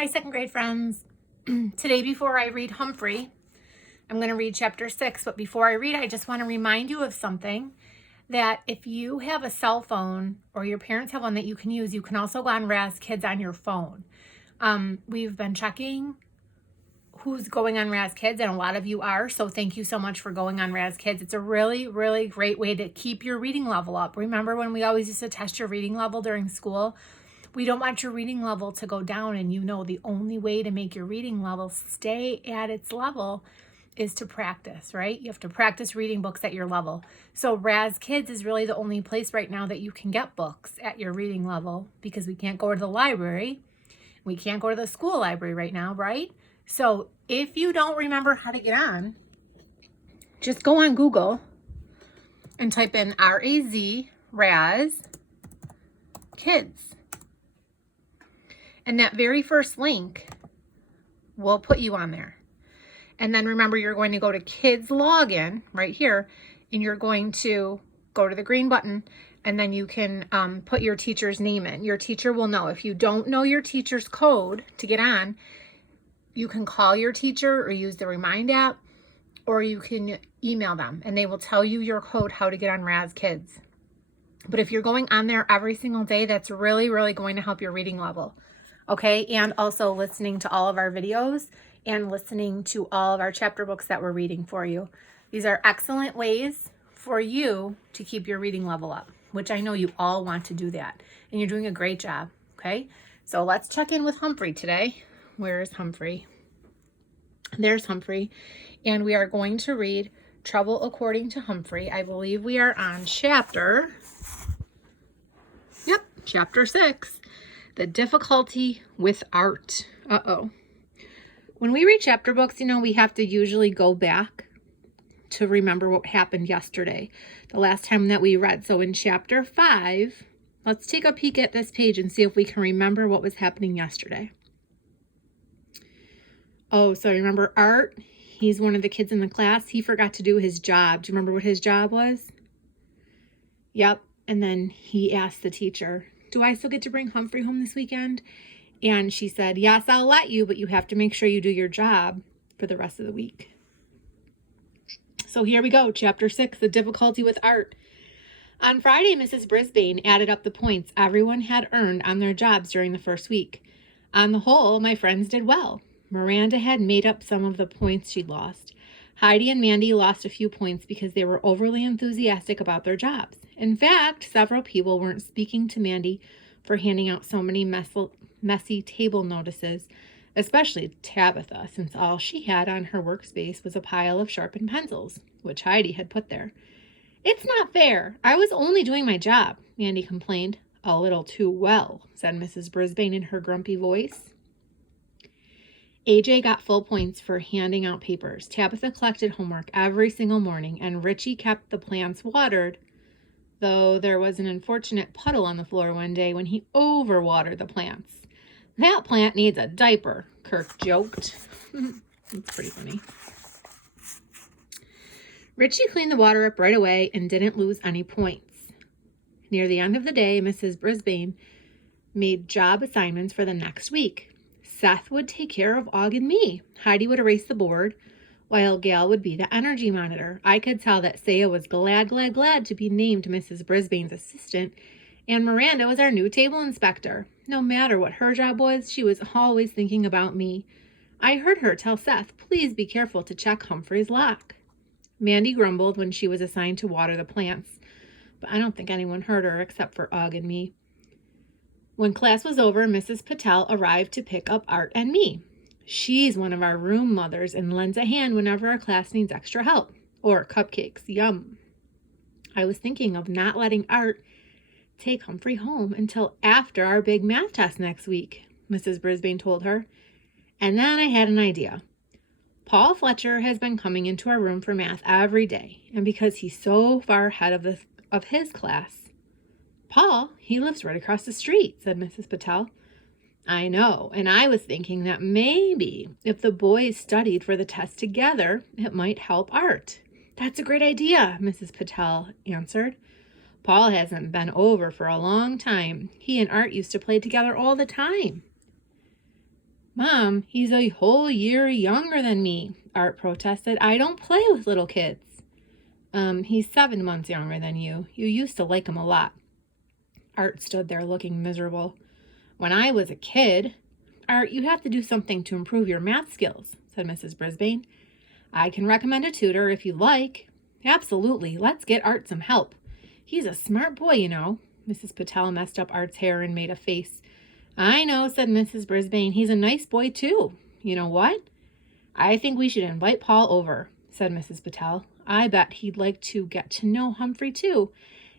Hi, second grade friends. Today, before I read Humphrey, I'm going to read chapter 6. But before I read, I just want to remind you of something, that if you have a cell phone or your parents have one that you can use, you can also go on Raz Kids on your phone. We've been checking who's going on Raz Kids, and a lot of you are. So thank you so much for going on Raz Kids. It's a really, really great way to keep your reading level up. Remember when we always used to test your reading level during school? We don't want your reading level to go down, and the only way to make your reading level stay at its level is to practice, right? You have to practice reading books at your level. So Raz Kids is really the only place right now that you can get books at your reading level, because we can't go to the library. We can't go to the school library right now, right? So if you don't remember how to get on, just go on Google and type in R-A-Z, Raz Kids. And that very first link will put you on there. And then remember, you're going to go to Kids Login right here, and you're going to go to the green button, and then you can put your teacher's name in. Your teacher will know. If you don't know your teacher's code to get on, you can call your teacher or use the Remind app, or you can email them, and they will tell you your code, how to get on Raz Kids. But if you're going on there every single day, that's really, really going to help your reading level. Okay, and also listening to all of our videos and listening to all of our chapter books that we're reading for you. These are excellent ways for you to keep your reading level up, which I know you all want to do that, and you're doing a great job, okay? So let's check in with Humphrey today. Where is Humphrey? There's Humphrey, and we are going to read Trouble According to Humphrey. I believe we are on chapter 6. The difficulty with art. When we read chapter books, we have to usually go back to remember what happened yesterday, the last time that we read. So in chapter 5, let's take a peek at this page and see if we can remember what was happening yesterday. Oh, so remember Art? He's one of the kids in the class. He forgot to do his job. Do you remember what his job was? Yep. And then he asked the teacher, do I still get to bring Humphrey home this weekend? And she said, yes, I'll let you, but you have to make sure you do your job for the rest of the week. So here we go, chapter 6, the difficulty with art. On Friday, Mrs. Brisbane added up the points everyone had earned on their jobs during the first week. On the whole, my friends did well. Miranda had made up some of the points she'd lost. Heidi and Mandy lost a few points because they were overly enthusiastic about their jobs. In fact, several people weren't speaking to Mandy for handing out so many messy table notices, especially Tabitha, since all she had on her workspace was a pile of sharpened pencils, which Heidi had put there. It's not fair. I was only doing my job, Mandy complained. A little too well, said Mrs. Brisbane in her grumpy voice. AJ got full points for handing out papers. Tabitha collected homework every single morning, and Richie kept the plants watered, though there was an unfortunate puddle on the floor one day when he overwatered the plants. That plant needs a diaper, Kirk joked. That's pretty funny. Richie cleaned the water up right away and didn't lose any points. Near the end of the day, Mrs. Brisbane made job assignments for the next week. Seth would take care of Og and me. Heidi would erase the board, while Gail would be the energy monitor. I could tell that Saya was glad to be named Mrs. Brisbane's assistant, and Miranda was our new table inspector. No matter what her job was, she was always thinking about me. I heard her tell Seth, please be careful to check Humphrey's lock. Mandy grumbled when she was assigned to water the plants, but I don't think anyone heard her except for Og and me. When class was over, Mrs. Patel arrived to pick up Art and me. She's one of our room mothers and lends a hand whenever our class needs extra help. Or cupcakes, yum. I was thinking of not letting Art take Humphrey home until after our big math test next week, Mrs. Brisbane told her. And then I had an idea. Paul Fletcher has been coming into our room for math every day, and because he's so far ahead of his class, Paul, he lives right across the street, said Mrs. Patel. I know, and I was thinking that maybe if the boys studied for the test together, it might help Art. That's a great idea, Mrs. Patel answered. Paul hasn't been over for a long time. He and Art used to play together all the time. Mom, he's a whole year younger than me, Art protested. I don't play with little kids. He's 7 months younger than you. You used to like him a lot. Art stood there looking miserable. When I was a kid, Art, you have to do something to improve your math skills, said Mrs. Brisbane. I can recommend a tutor if you like. Absolutely. Let's get Art some help. He's a smart boy, you know. Mrs. Patel messed up Art's hair and made a face. I know, said Mrs. Brisbane. He's a nice boy, too. You know what? I think we should invite Paul over, said Mrs. Patel. I bet he'd like to get to know Humphrey, too.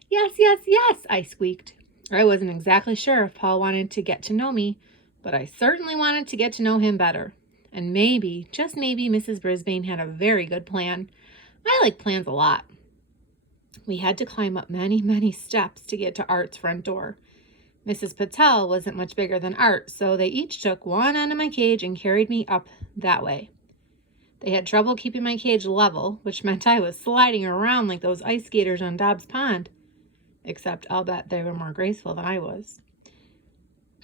Yes, yes, yes, I squeaked. I wasn't exactly sure if Paul wanted to get to know me, but I certainly wanted to get to know him better. And maybe, just maybe, Mrs. Brisbane had a very good plan. I like plans a lot. We had to climb up many, many steps to get to Art's front door. Mrs. Patel wasn't much bigger than Art, so they each took one end of my cage and carried me up that way. They had trouble keeping my cage level, which meant I was sliding around like those ice skaters on Dobbs Pond. Except I'll bet they were more graceful than I was.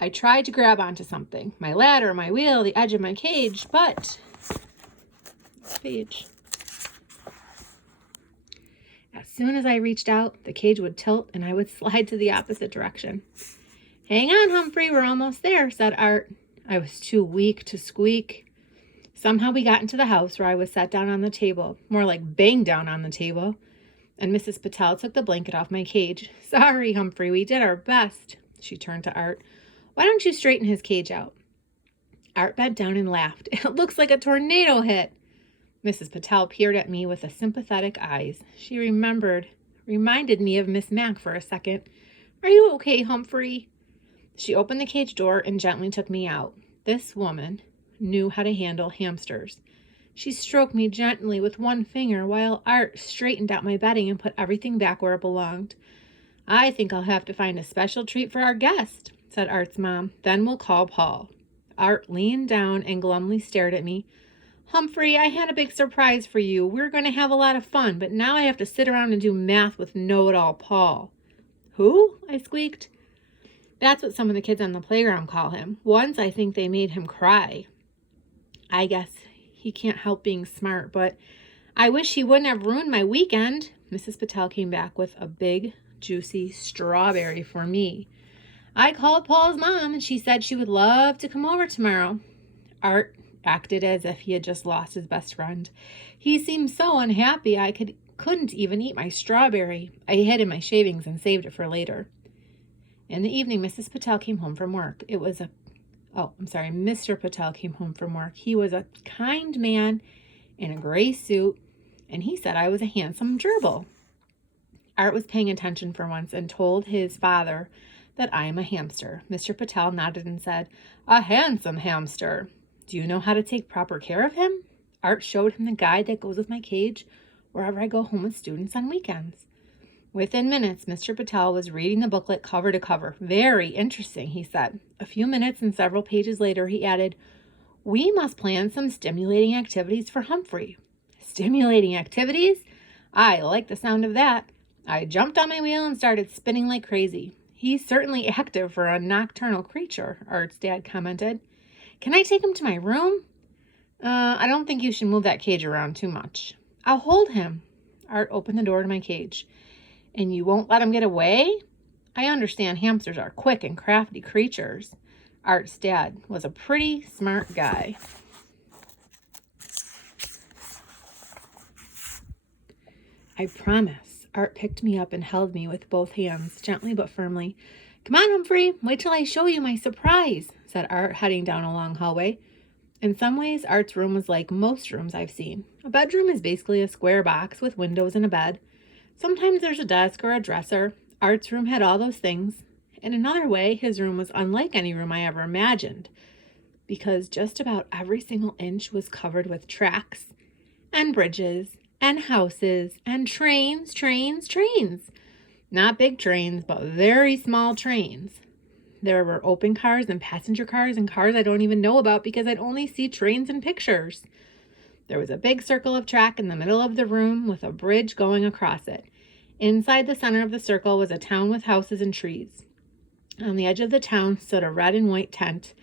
I tried to grab onto something, my ladder, my wheel, the edge of my cage, but as soon as I reached out, the cage would tilt and I would slide to the opposite direction. Hang on, Humphrey, we're almost there, said Art. I was too weak to squeak. Somehow we got into the house where I was sat down on the table, more like banged down on the table, and Mrs. Patel took the blanket off my cage. Sorry, Humphrey, we did our best. She turned to Art. Why don't you straighten his cage out? Art bent down and laughed. It looks like a tornado hit. Mrs. Patel peered at me with sympathetic eyes. She reminded me of Miss Mac for a second. Are you okay, Humphrey? She opened the cage door and gently took me out. This woman knew how to handle hamsters. She stroked me gently with one finger while Art straightened out my bedding and put everything back where it belonged. I think I'll have to find a special treat for our guest, said Art's mom. Then we'll call Paul. Art leaned down and glumly stared at me. Humphrey, I had a big surprise for you. We're going to have a lot of fun, but now I have to sit around and do math with know-it-all Paul. Who? I squeaked. That's what some of the kids on the playground call him. Once I think they made him cry. I guess he can't help being smart, but I wish he wouldn't have ruined my weekend. Mrs. Patel came back with a big, juicy strawberry for me. I called Paul's mom, and she said she would love to come over tomorrow. Art acted as if he had just lost his best friend. He seemed so unhappy I couldn't even eat my strawberry. I hid in my shavings and saved it for later. In the evening, Mrs. Patel came home from work. Mr. Patel came home from work. He was a kind man in a gray suit, and he said I was a handsome gerbil. Art was paying attention for once and told his father that I am a hamster. Mr. Patel nodded and said, a handsome hamster. Do you know how to take proper care of him? Art showed him the guide that goes with my cage wherever I go home with students on weekends. Within minutes, Mr. Patel was reading the booklet cover to cover. Very interesting, he said. A few minutes and several pages later, he added, we must plan some stimulating activities for Humphrey. Stimulating activities? I like the sound of that. I jumped on my wheel and started spinning like crazy. He's certainly active for a nocturnal creature, Art's dad commented. Can I take him to my room? I don't think you should move that cage around too much. I'll hold him. Art opened the door to my cage. And you won't let him get away? I understand hamsters are quick and crafty creatures. Art's dad was a pretty smart guy. I promise. Art picked me up and held me with both hands, gently but firmly. Come on, Humphrey, wait till I show you my surprise, said Art, heading down a long hallway. In some ways, Art's room was like most rooms I've seen. A bedroom is basically a square box with windows and a bed. Sometimes there's a desk or a dresser. Art's room had all those things. In another way, his room was unlike any room I ever imagined, because just about every single inch was covered with tracks and bridges and houses and trains. Not big trains, but very small trains. There were open cars and passenger cars and cars I don't even know about because I'd only see trains in pictures. There was a big circle of track in the middle of the room with a bridge going across it. Inside the center of the circle was a town with houses and trees. On the edge of the town stood a red and white tent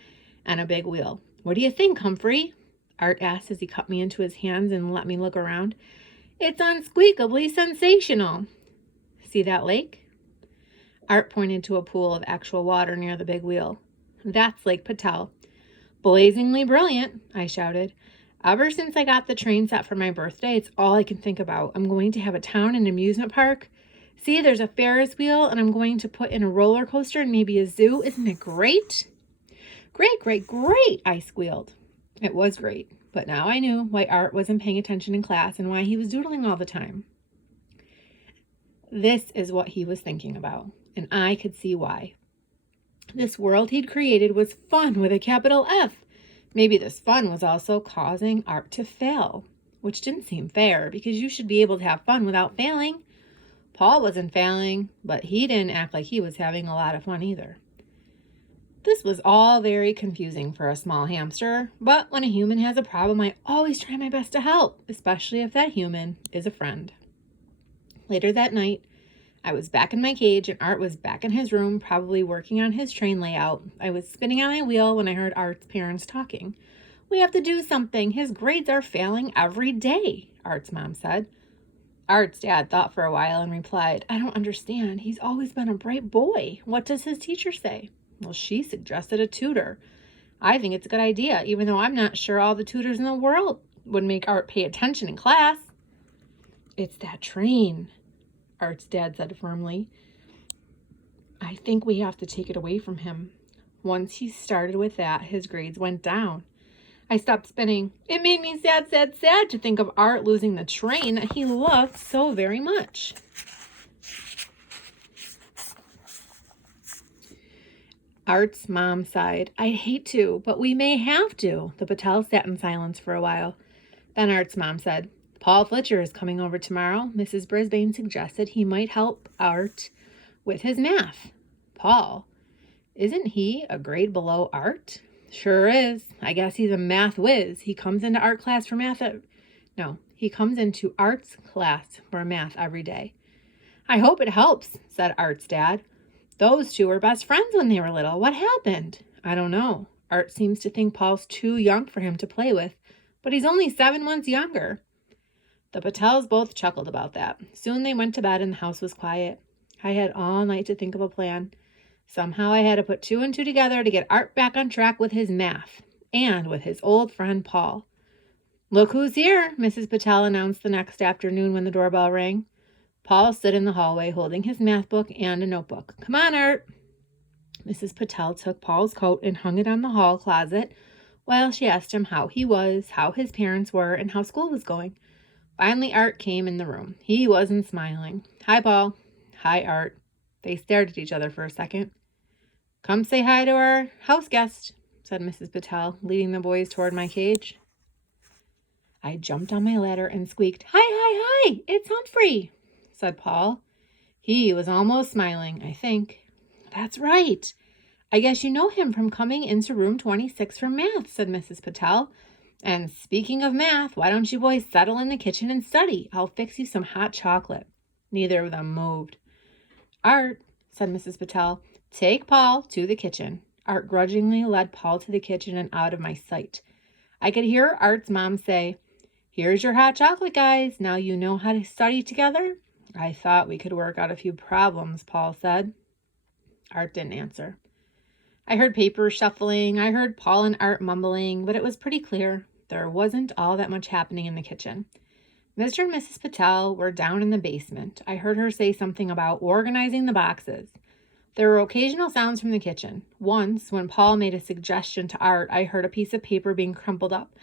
and a big wheel. What do you think, Humphrey? Art asked as he cut me into his hands and let me look around. It's unspeakably sensational. See that lake? Art pointed to a pool of actual water near the big wheel. That's Lake Patel. Blazingly brilliant, I shouted. Ever since I got the train set for my birthday, it's all I can think about. I'm going to have a town and amusement park. See, there's a Ferris wheel, and I'm going to put in a roller coaster and maybe a zoo. Isn't it great? Great, great, great, I squealed. It was great, but now I knew why Art wasn't paying attention in class and why he was doodling all the time. This is what he was thinking about, and I could see why. This world he'd created was fun with a capital F. Maybe this fun was also causing Art to fail, which didn't seem fair because you should be able to have fun without failing. Paul wasn't failing, but he didn't act like he was having a lot of fun either. This was all very confusing for a small hamster, but when a human has a problem, I always try my best to help, especially if that human is a friend. Later that night, I was back in my cage and Art was back in his room, probably working on his train layout. I was spinning on my wheel when I heard Art's parents talking. We have to do something. His grades are failing every day, Art's mom said. Art's dad thought for a while and replied, I don't understand. He's always been a bright boy. What does his teacher say? Well, she suggested a tutor. I think it's a good idea, even though I'm not sure all the tutors in the world would make Art pay attention in class. It's that train, Art's dad said firmly. I think we have to take it away from him. Once he started with that, his grades went down. I stopped spinning. It made me sad, sad, sad to think of Art losing the train that he loved so very much. Art's mom sighed. I'd hate to, but we may have to. The Patels sat in silence for a while. Then Art's mom said, Paul Fletcher is coming over tomorrow. Mrs. Brisbane suggested he might help Art with his math. Paul, isn't he a grade below Art? Sure is. I guess he's a math whiz. He comes into art class for math. He comes into Art's class for math every day. I hope it helps, said Art's dad. Those two were best friends when they were little. What happened? I don't know. Art seems to think Paul's too young for him to play with, but he's only 7 months younger. The Patels both chuckled about that. Soon they went to bed and the house was quiet. I had all night to think of a plan. Somehow I had to put 2 and 2 together to get Art back on track with his math and with his old friend Paul. Look who's here, Mrs. Patel announced the next afternoon when the doorbell rang. Paul stood in the hallway holding his math book and a notebook. Come on, Art. Mrs. Patel took Paul's coat and hung it on the hall closet while she asked him how he was, how his parents were, and how school was going. Finally, Art came in the room. He wasn't smiling. Hi, Paul. Hi, Art. They stared at each other for a second. Come say hi to our house guest, said Mrs. Patel, leading the boys toward my cage. I jumped on my ladder and squeaked, Hi, hi, hi, it's Humphrey, said Paul. He was almost smiling, I think. That's right. I guess you know him from coming into room 26 for math, said Mrs. Patel. And speaking of math, why don't you boys settle in the kitchen and study? I'll fix you some hot chocolate. Neither of them moved. Art, said Mrs. Patel, take Paul to the kitchen. Art grudgingly led Paul to the kitchen and out of my sight. I could hear Art's mom say, Here's your hot chocolate, guys. Now you know how to study together? I thought we could work out a few problems, Paul said. Art didn't answer. I heard papers shuffling. I heard Paul and Art mumbling, but it was pretty clear there wasn't all that much happening in the kitchen. Mr. and Mrs. Patel were down in the basement. I heard her say something about organizing the boxes. There were occasional sounds from the kitchen. Once, when Paul made a suggestion to Art, I heard a piece of paper being crumpled up.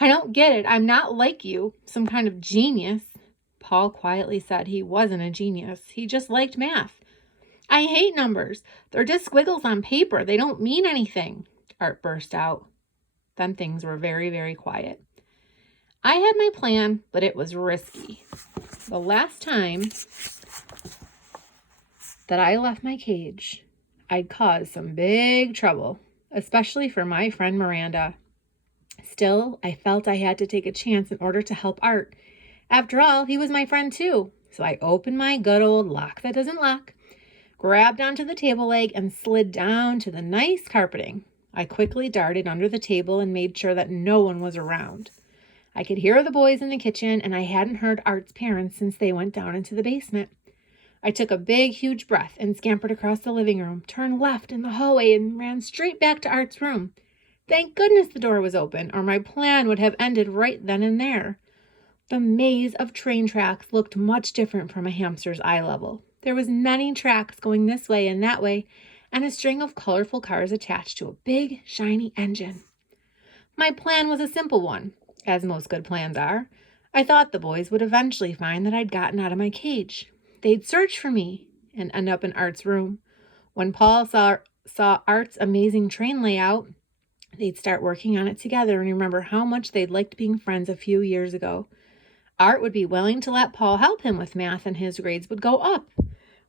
I don't get it. I'm not like you, some kind of genius. Paul quietly said he wasn't a genius. He just liked math. I hate numbers. They're just squiggles on paper. They don't mean anything, Art burst out. Then things were very, very quiet. I had my plan, but it was risky. The last time that I left my cage, I'd caused some big trouble, especially for my friend Miranda. Still, I felt I had to take a chance in order to help Art. After all, he was my friend too. So I opened my good old lock that doesn't lock, grabbed onto the table leg, and slid down to the nice carpeting. I quickly darted under the table and made sure that no one was around. I could hear the boys in the kitchen, and I hadn't heard Art's parents since they went down into the basement. I took a big, huge breath and scampered across the living room, turned left in the hallway, and ran straight back to Art's room. Thank goodness the door was open, or my plan would have ended right then and there. The maze of train tracks looked much different from a hamster's eye level. There was many tracks going this way and that way, and a string of colorful cars attached to a big, shiny engine. My plan was a simple one, as most good plans are. I thought the boys would eventually find that I'd gotten out of my cage. They'd search for me and end up in Art's room. When Paul saw Art's amazing train layout, they'd start working on it together and remember how much they'd liked being friends a few years ago. Art would be willing to let Paul help him with math, and his grades would go up.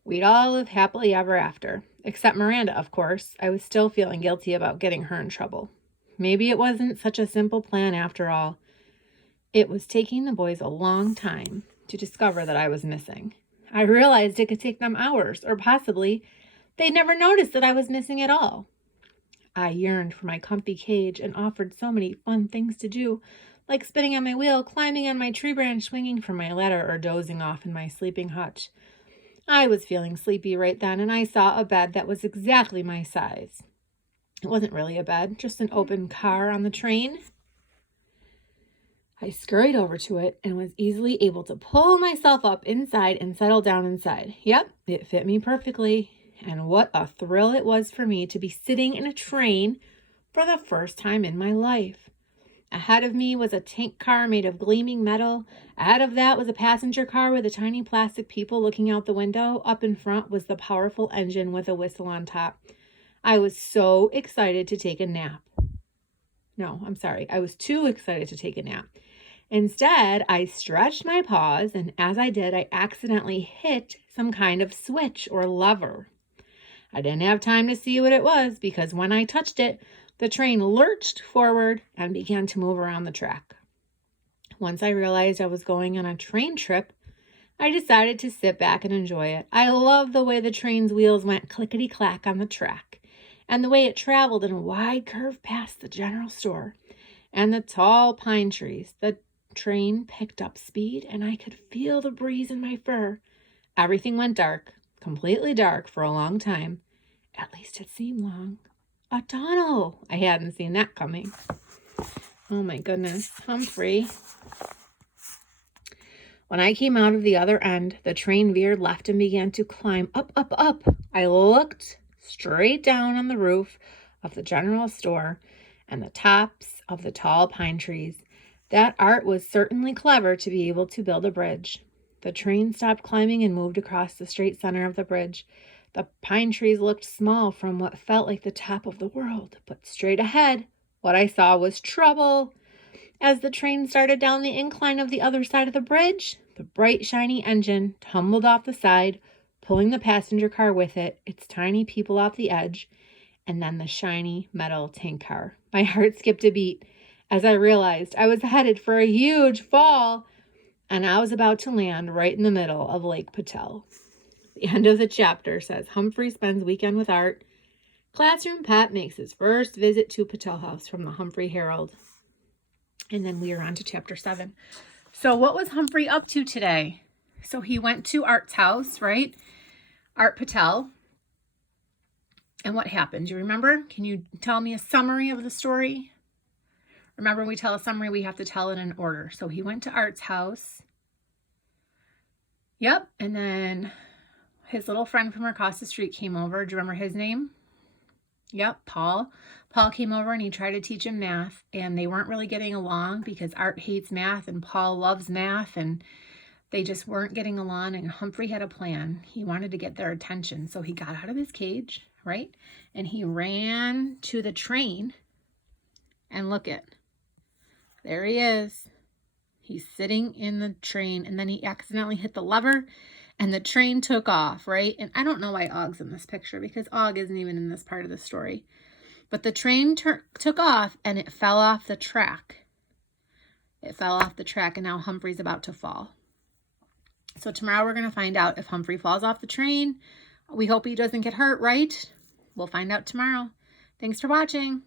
We'd all live happily ever after. Except Miranda, of course. I was still feeling guilty about getting her in trouble. Maybe it wasn't such a simple plan after all. It was taking the boys a long time to discover that I was missing. I realized it could take them hours, or possibly they'd never notice that I was missing at all. I yearned for my comfy cage and offered so many fun things to do, like spinning on my wheel, climbing on my tree branch, swinging from my ladder, or dozing off in my sleeping hutch. I was feeling sleepy right then, and I saw a bed that was exactly my size. It wasn't really a bed, just an open car on the train. I scurried over to it and was easily able to pull myself up inside and settle down inside. Yep, it fit me perfectly. And what a thrill it was for me to be sitting in a train for the first time in my life. Ahead of me was a tank car made of gleaming metal. Ahead of that was a passenger car with a tiny plastic people looking out the window. Up in front was the powerful engine with a whistle on top. I was so excited to take a nap. I was too excited to take a nap. Instead, I stretched my paws, and as I did, I accidentally hit some kind of switch or lever. I didn't have time to see what it was because when I touched it, the train lurched forward and began to move around the track. Once I realized I was going on a train trip, I decided to sit back and enjoy it. I loved the way the train's wheels went clickety-clack on the track, and the way it traveled in a wide curve past the general store and the tall pine trees. The train picked up speed, and I could feel the breeze in my fur. Everything went dark, completely dark for a long time. At least it seemed long. A tunnel! I hadn't seen that coming. Oh my goodness, Humphrey. When I came out of the other end, the train veered left and began to climb up, up, up. I looked straight down on the roof of the general store and the tops of the tall pine trees. That Art was certainly clever to be able to build a bridge. The train stopped climbing and moved across the straight center of the bridge. The pine trees looked small from what felt like the top of the world, but straight ahead, what I saw was trouble. As the train started down the incline of the other side of the bridge, the bright, shiny engine tumbled off the side, pulling the passenger car with it, its tiny people off the edge, and then the shiny metal tank car. My heart skipped a beat as I realized I was headed for a huge fall, and I was about to land right in the middle of Lake Patel. The end of the chapter says Humphrey spends weekend with Art. Classroom pet makes his first visit to Patel House from the Humphrey Herald. And then we are on to chapter 7. So what was Humphrey up to today? So he went to Art's house, right? Art Patel. And what happened? Do you remember? Can you tell me a summary of the story? Remember, when we tell a summary, we have to tell it in order. So he went to Art's house. Yep. And then his little friend from across the street came over. Do you remember his name? Yep, Paul. Paul came over and he tried to teach him math, and they weren't really getting along because Art hates math and Paul loves math, and they just weren't getting along, and Humphrey had a plan. He wanted to get their attention, so he got out of his cage, right? And he ran to the train, and look it. There he is. He's sitting in the train, and then he accidentally hit the lever, and the train took off, right? And I don't know why Og's in this picture because Og isn't even in this part of the story. But the train took off, and it fell off the track. It fell off the track, and now Humphrey's about to fall. So tomorrow we're going to find out if Humphrey falls off the train. We hope he doesn't get hurt, right? We'll find out tomorrow. Thanks for watching.